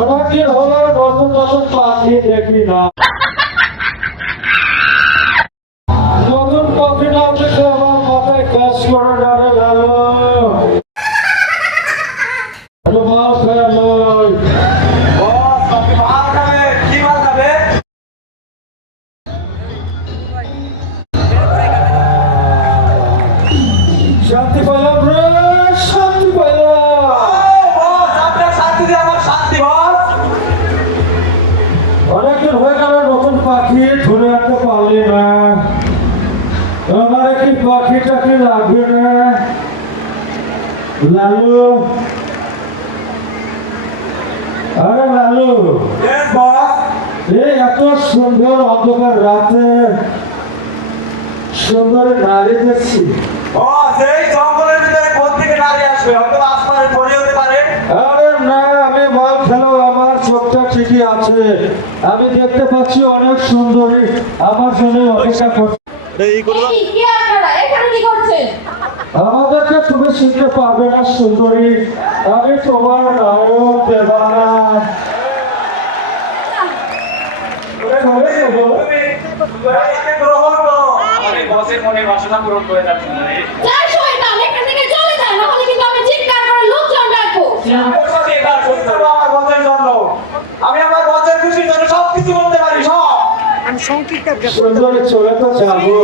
অনেকদিন হলো নতুন নতুন পাখি দেখি না। নতুন পাখি না দেখে আমার মাথায় কাজ করে না রে লালু। মাল খেলো শান্তি পাইলাম রে, শান্তি পাইলাম। অনেকদিন হয়ে গেল নতুন পাখি ধরে আনতে পারলি না। আমার কি পাখিটাকে লাগবে না লালু? আরে লালু, এই এত সুন্দর অন্ধকার রাতে সুন্দর নারী দেখছি। আরে না, আমি মাল খেলো, আমার চোখটা ঠিকই আছে। আমি দেখতে পাচ্ছি অনেক সুন্দরী আমার জন্য অপেক্ষা করছে। আমাদেরকে তুমি চিনতে পারবে না সুন্দরী, আমি তোমার নায়ক দেবানা। আমি আমার বছর খুশির জন্য সবকিছু করতে পারি। সুন্দরী চলে তো যাবো,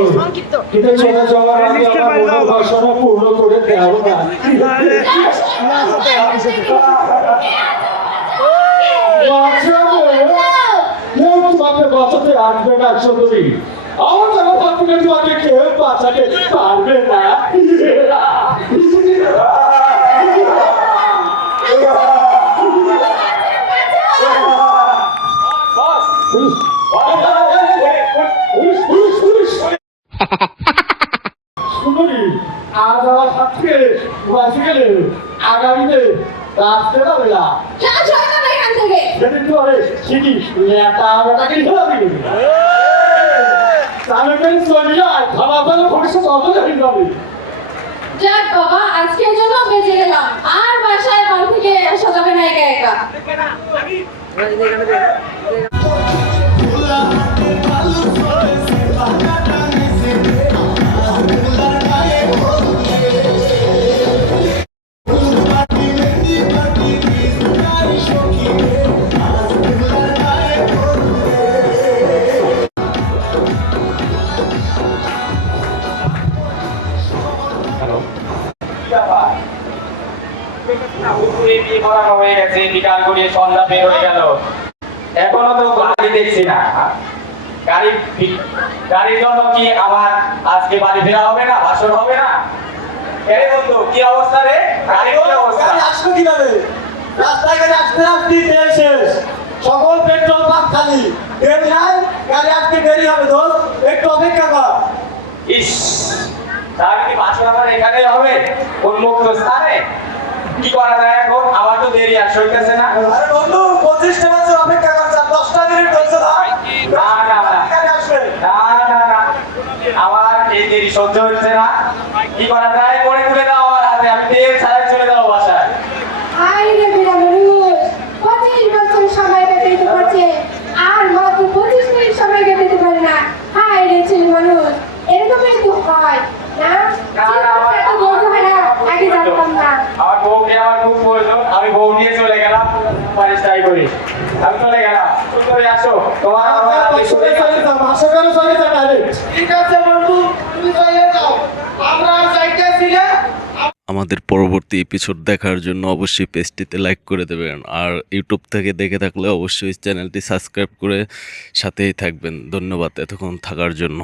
কিন্তু চলে যাওয়ার আগে আমার মনোবাসনা পূর্ণ করে দেও না। কেউ তোমাকে বাঁচাতে আসবে না সুন্দরী, আমার জানা থাকবে তোমাকে কেউ বাঁচাতে পারবে না। সুন্দরী, আজ আমার হাত থেকে বাঁচে গেলে আগামীতে রাস্তে পাবে না। যদি তোরে ঠিকই নেতা বেটাকে খেলাবি তাহলে চলিয়া খাওয়া দাওয়া ভবিষ্যৎ অবদান হয়ে যাবে। যাক বাবা, আজকের জন্য বেঁচে গেলাম, আর বাসায় বাড়ি থেকে আসা যাবে না একা একা। বিকাল গড়িয়ে সন্ধ্যা বের হয়ে গেল, এখনো তো গাড়ি দেখছি না। গাড়ির জন্য কি আমার আজকে বাড়ি ফেরা হবে না, বাসন হবে না? বন্ধু কি অবস্থা রে? গাড়ি কি অবস্থা? আসবো কিভাবে? রাস্তায় গাড়ি আসতে আসতে তেল শেষ, সকল পেট্রোল পাম্প খালি। তেল নাই, গাড়ি আসতে দেরি হবে। দোস্ত একটু অপেক্ষা কর। ইস, তাহলে কি বাসন আমার এখানেই হবে, উন্মুক্ত স্থানে? কি করা যায় এখন? আমার তো দেরি আর সইতেছে না। আরে বন্ধু, 25টা বছর অপেক্ষা করছি, 10টা মিনিট হচ্ছে না। না না না না না, আমার এই দেরি সহ্য হচ্ছে না। কি করা যায়? করে তুলে দাও আমার হাতে, আমি তেল ছাড়াই চলে যাবো বাসায়। আরে মেরা মানুষ, 25 বছর সময় কাটাইতে পারছে আর মাত্র 25 মিনিট সময় কাটাইতে পারে না। হায় রে ছেলে মানুষ, এরকমই তো হয় না? এত বড় হয় না, আগে জানতাম না। আমার বউকে আমার খুব প্রয়োজন, আমি বউ নিয়ে চলে গেলাম। পারিস তাই করি, আমি চলে গেলাম। তুমি চলে আসো, তোমার ঠিক আছে বন্ধু, তুমি চলে যাও, আমরা যাইতেছি না। আমাদের পরবর্তী এপিসোড দেখার জন্য অবশ্যই পেজটিতে লাইক করে দেবেন, আর ইউটিউব থেকে দেখে থাকলে অবশ্যই চ্যানেলটি সাবস্ক্রাইব করে সাথেই থাকবেন। ধন্যবাদ এতক্ষণ থাকার জন্য।